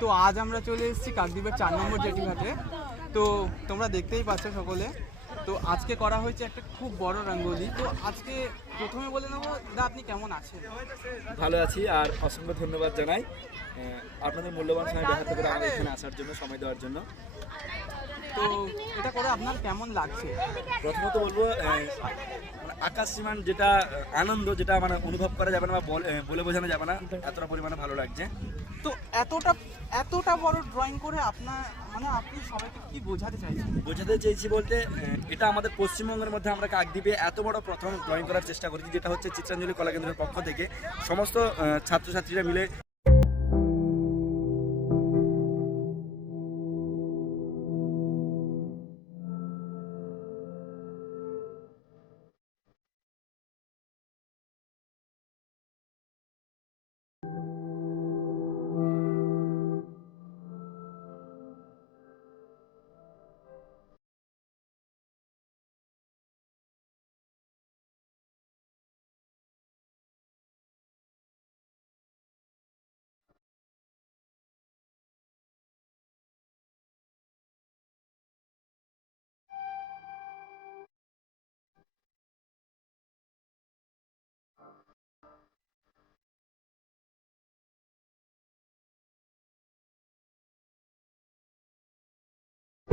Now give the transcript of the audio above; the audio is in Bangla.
তো আজ আমরা চলে এসেছি কাকদ্বীপের চার নম্বর জেটিঘাটে তো তোমরা দেখতেই পাচ্ছ সকলে। তো আজকে করা হয়েছে একটা খুব বড় রঙ্গোলি। তো আজকে প্রথমে বলে নেব দা আপনি কেমন আছেন? ভালো আছি আর অসংখ্য ধন্যবাদ জানাই। আপনাদের মূল্যবান সময় ব্যাহত করে আমাদের এখানে আসার জন্য সময় দেওয়ার জন্য। তো এটা করে আপনার কেমন লাগছে? প্রথমত বলব মানে আকাশ সীমান যেটা আনন্দ যেটা মানে অনুভব করা যাবে না বা বলে বলে বোঝানো যাবে না এতটা পরিমাণে ভালো লাগছে। তো এতটা এতটা বড় ড্রয়িং করে আপনার মানে আপনি সবাইকে কি বোঝাতে চাইছেন? বোঝাতে চেয়েছি বলতে এটা আমাদের পশ্চিমবঙ্গের মধ্যে আমরা কাকদ্বীপে এত বড় প্রথম ড্রয়িং করার চেষ্টা করেছি, যেটা হচ্ছে চিত্রাঞ্জলি কলা কেন্দ্রের পক্ষ থেকে। সমস্ত ছাত্রছাত্রীরা মিলে